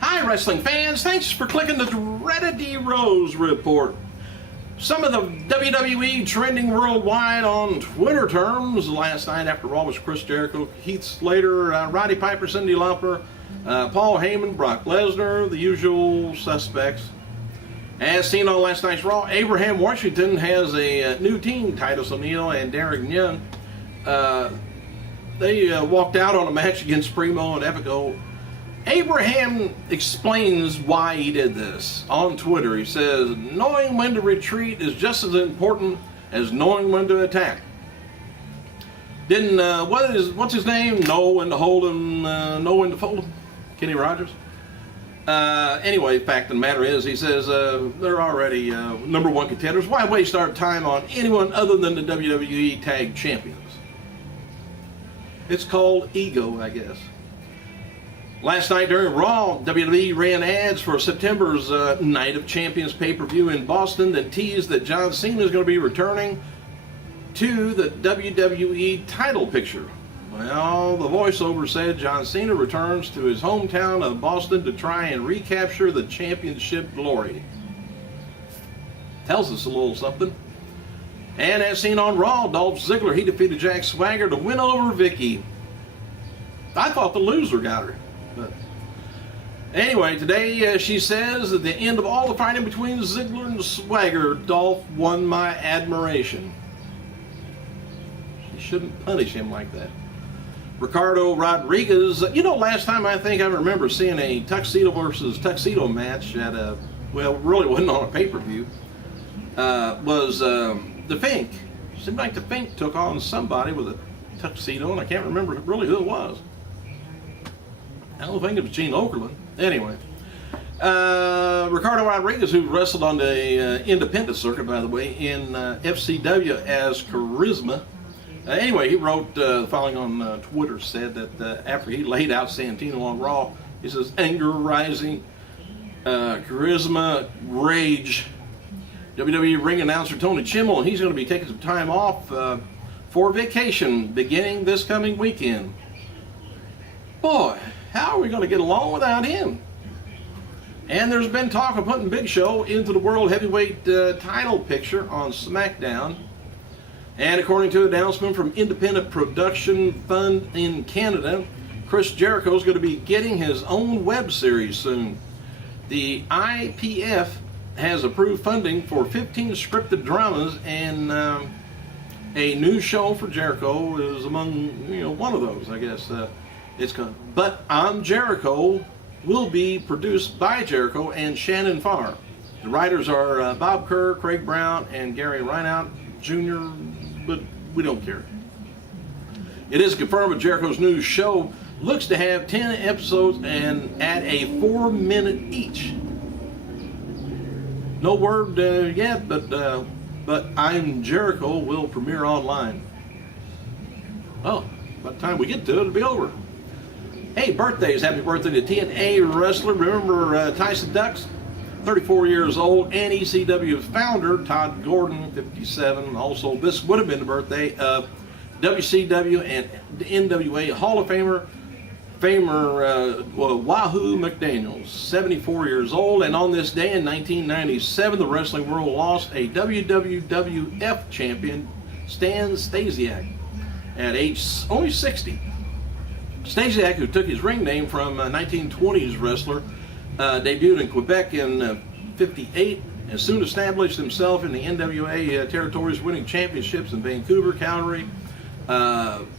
Hi, wrestling fans. Thanks for clicking the Reddit Rose Report. Some of the WWE trending worldwide on Twitter terms last night after Raw was Chris Jericho, Heath Slater, Roddy Piper, Cyndi Lauper, Paul Heyman, Brock Lesnar, the usual suspects. As seen on last night's Raw, Abraham Washington has a new team, Titus O'Neil and Derek Young. They walked out on a match against Primo and Epico. Abraham explains why he did this on Twitter. He says, knowing when to retreat is just as important as knowing when to attack. Didn't, what's his name? Know when to hold him, know when to fold him? Kenny Rogers? Anyway, fact of the matter is, he says they're already number one contenders. Why waste our time on anyone other than the WWE Tag Champions? It's called ego, I guess. Last night during Raw, WWE ran ads for September's Night of Champions pay-per-view in Boston that teased that John Cena is going to be returning to the WWE title picture. Well, the voiceover said John Cena returns to his hometown of Boston to try and recapture the championship glory. Tells us a little something. And as seen on Raw, Dolph Ziggler, he defeated Jack Swagger to win over Vicky. I thought the loser got her. But anyway, today she says at the end of all the fighting between Ziggler and Swagger, Dolph won my admiration. She shouldn't punish him like that. Ricardo Rodriguez, you know, last time I think I remember seeing a tuxedo versus tuxedo match at a, well, really wasn't on a pay-per-view, was the Fink. It seemed like the Fink took on somebody with a tuxedo, and I can't remember really who it was. I don't think it was Gene Okerlund. Anyway, Ricardo Rodriguez, who wrestled on the independent circuit, by the way, in FCW as Charisma. Anyway, he wrote the following on Twitter, said that after he laid out Santino on Raw, he says, anger rising, Charisma, rage. WWE ring announcer Tony Chimmel, and he's going to be taking some time off for vacation beginning this coming weekend. Boy, how are we going to get along without him? And there's been talk of putting Big Show into the World Heavyweight title picture on SmackDown. And according to an announcement from Independent Production Fund in Canada, Chris Jericho is going to be getting his own web series soon. The IPF has approved funding for 15 scripted dramas, and a new show for Jericho is among, one of those, I guess. It's coming. But I'm Jericho will be produced by Jericho and Shannon Farr. The writers are Bob Kerr, Craig Brown, and Gary Reinhardt Jr., but we don't care. It is confirmed that Jericho's new show looks to have 10 episodes and at a 4-minute each. No word yet, but I'm Jericho will premiere online. Well, by the time we get to it, it'll be over. Hey, birthdays. Happy birthday to TNA wrestler. Remember Tyson Ducks? 34 years old. And ECW founder Todd Gordon, 57. Also, this would have been the birthday of WCW and NWA Hall of Famer Wahoo McDaniels, 74 years old. And on this day in 1997, the wrestling world lost a WWF champion, Stan Stasiak, at age only 60. Stasiak, who took his ring name from a 1920s wrestler, debuted in Quebec in 58 and soon established himself in the NWA territories, winning championships in Vancouver, Calgary,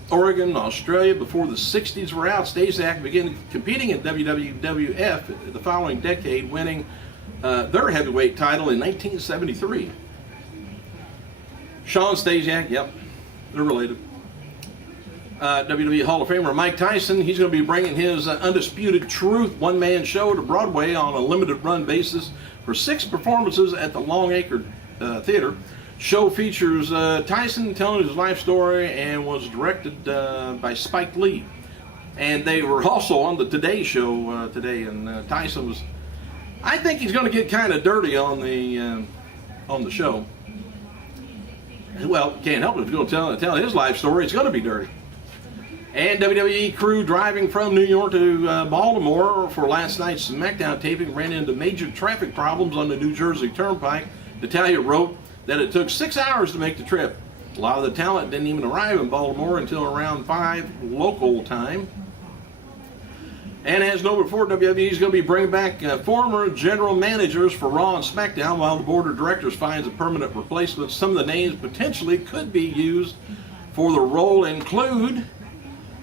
Oregon, Australia. Before the 60s were out, Stasiak began competing in WWF the following decade, winning their heavyweight title in 1973. Sean Stasiak, yep, they're related. WWE Hall of Famer Mike Tyson, he's going to be bringing his Undisputed Truth one-man show to Broadway on a limited run basis for 6 performances at the Long Acre Theater. Show features Tyson telling his life story and was directed by Spike Lee. And they were also on the Today Show today, and Tyson was, I think he's going to get kind of dirty on the show. Well, can't help it. If he's going to tell his life story, it's going to be dirty. And WWE crew driving from New York to Baltimore for last night's SmackDown taping ran into major traffic problems on the New Jersey Turnpike. Natalia wrote that it took 6 hours to make the trip. A lot of the talent didn't even arrive in Baltimore until around 5 local time. And as noted before, WWE is going to be bringing back former general managers for Raw and SmackDown while the board of directors finds a permanent replacement. Some of the names potentially could be used for the role include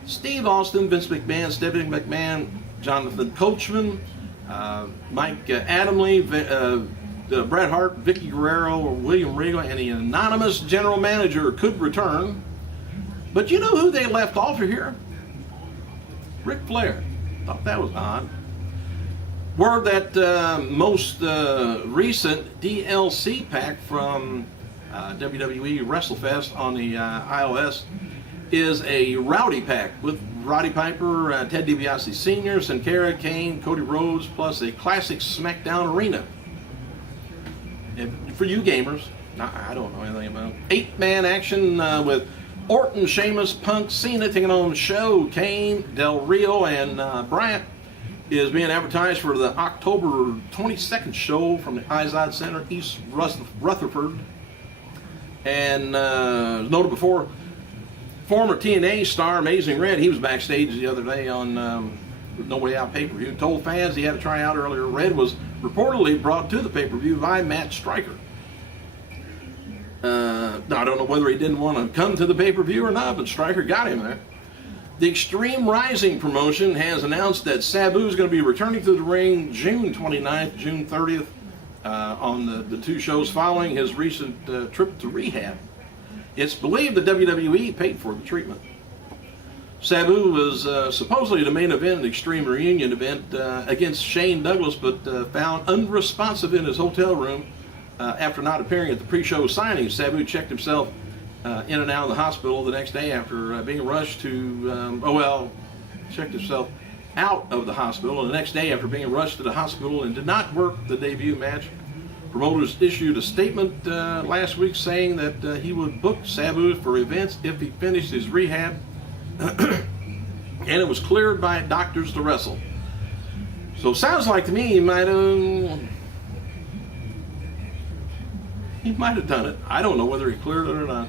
Steve Austin, Vince McMahon, Stephanie McMahon, Jonathan Coachman, Mike Adamle, Bret Hart, Vicky Guerrero, William Regal, and the anonymous general manager could return. But you know who they left off of here? Ric Flair. Thought that was odd. Word that most recent DLC pack from WWE WrestleFest on the iOS is a Rowdy pack with Roddy Piper, Ted DiBiase Sr., Sin Cara, Kane, Cody Rhodes, plus a classic SmackDown arena. And for you gamers, I don't know anything about it. 8-man action with Orton, Sheamus, Punk, Cena taking on Show, Kane, Del Rio, and Bryant is being advertised for the October 22nd show from the Izod Center, East Rutherford. And as noted before, former TNA star Amazing Red, he was backstage the other day on No Way Out pay-per-view, told fans he had to try out earlier. Red was reportedly brought to the pay-per-view by Matt Striker. I don't know whether he didn't want to come to the pay-per-view or not, but Striker got him there. The Extreme Rising promotion has announced that Sabu is going to be returning to the ring June 29th, June 30th on the 2 shows following his recent trip to rehab. It's believed the WWE paid for the treatment. Sabu was supposedly the main event in the Extreme Reunion event against Shane Douglas, but found unresponsive in his hotel room after not appearing at the pre-show signing. Sabu checked himself in and out of the hospital the next day after being rushed to, checked himself out of the hospital the next day after being rushed to the hospital and did not work the debut match. Promoters issued a statement last week saying that he would book Sabu for events if he finished his rehab and it was cleared by doctors to wrestle. So sounds like to me he might have done it. I don't know whether he cleared it or not.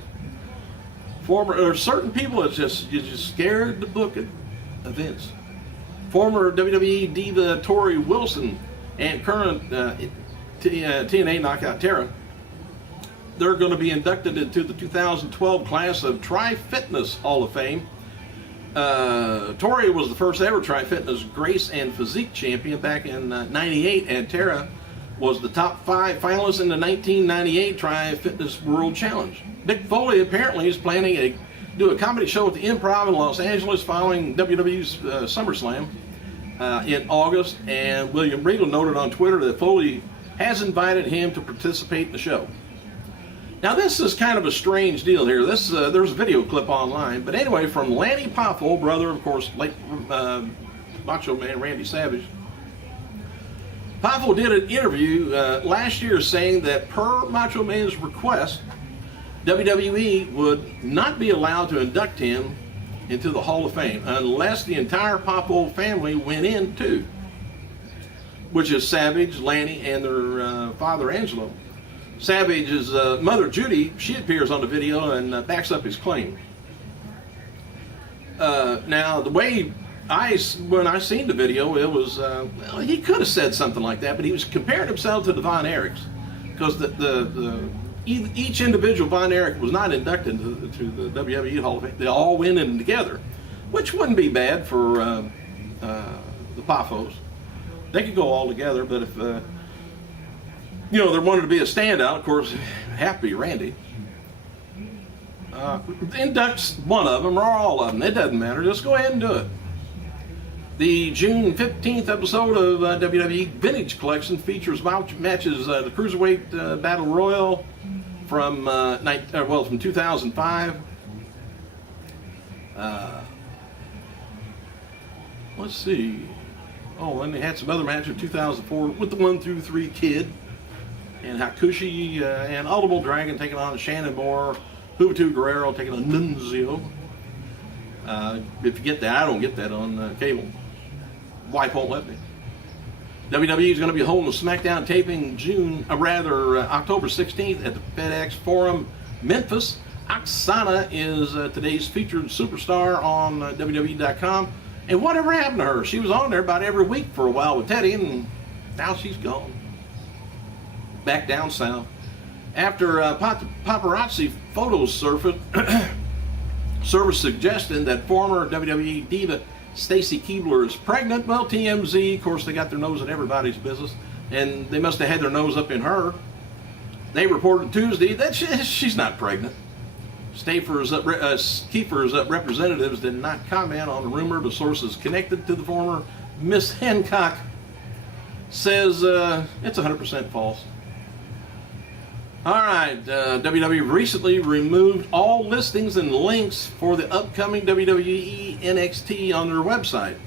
There are certain people that you're just scared to book at events. Former WWE diva Tori Wilson and current TNA Knockout Tara, they're going to be inducted into the 2012 class of Tri-Fitness Hall of Fame. Tori was the first ever Tri-Fitness Grace and Physique champion back in '98, and Tara was the top 5 finalists in the 1998 Tri-Fitness World Challenge. Mick Foley apparently is planning to do a comedy show at the Improv in Los Angeles following WWE's SummerSlam in August, and William Regal noted on Twitter that Foley has invited him to participate in the show. Now this is kind of a strange deal here. There's a video clip online, but anyway, from Lanny Poffo, brother, of course, late Macho Man Randy Savage. Poffo did an interview last year saying that per Macho Man's request, WWE would not be allowed to induct him into the Hall of Fame unless the entire Poffo family went in too, which is Savage, Lanny, and their father Angelo. Savage's mother Judy, she appears on the video and backs up his claim. Now, the way when I seen the video, it was he could have said something like that, but he was comparing himself to the Von Erichs, because each individual Von Erich was not inducted to the WWE Hall of Fame. They all went in together, which wouldn't be bad for the Poffos. They could go all together, but if there wanted to be a standout, of course, it'd have to be Randy. Inducts one of them or all of them. It doesn't matter. Just go ahead and do it. The June 15th episode of WWE Vintage Collection features matches the Cruiserweight Battle Royal from 2005. Let's see. Oh, and they had some other matches in 2004 with the 1 through 3 Kid and Hakushi and Audible Dragon taking on Shannon Moore, Juventud Guerrero taking on Nunzio. If you get that, I don't get that on cable. Wife won't let me. WWE is going to be holding a SmackDown taping October 16th at the FedEx Forum, Memphis. Oksana is today's featured superstar on WWE.com. And whatever happened to her? She was on there about every week for a while with Teddy, and now she's gone. Back down south. After paparazzi photos surfaced, suggesting that former WWE diva Stacy Keibler is pregnant. Well, TMZ, of course, they got their nose in everybody's business, and they must have had their nose up in her. They reported Tuesday that she's not pregnant. Keefer's representatives did not comment on the rumor. The sources connected to the former Miss Hancock says it's 100% false. All right, WWE recently removed all listings and links for the upcoming WWE NXT on their website.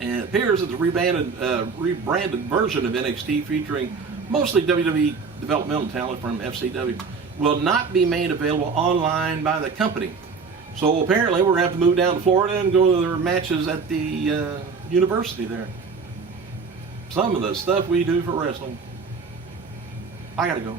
And it appears that the rebranded version of NXT featuring mostly WWE developmental talent from FCW will not be made available online by the company. So apparently we're going to have to move down to Florida and go to their matches at the university there. Some of the stuff we do for wrestling. I got to go.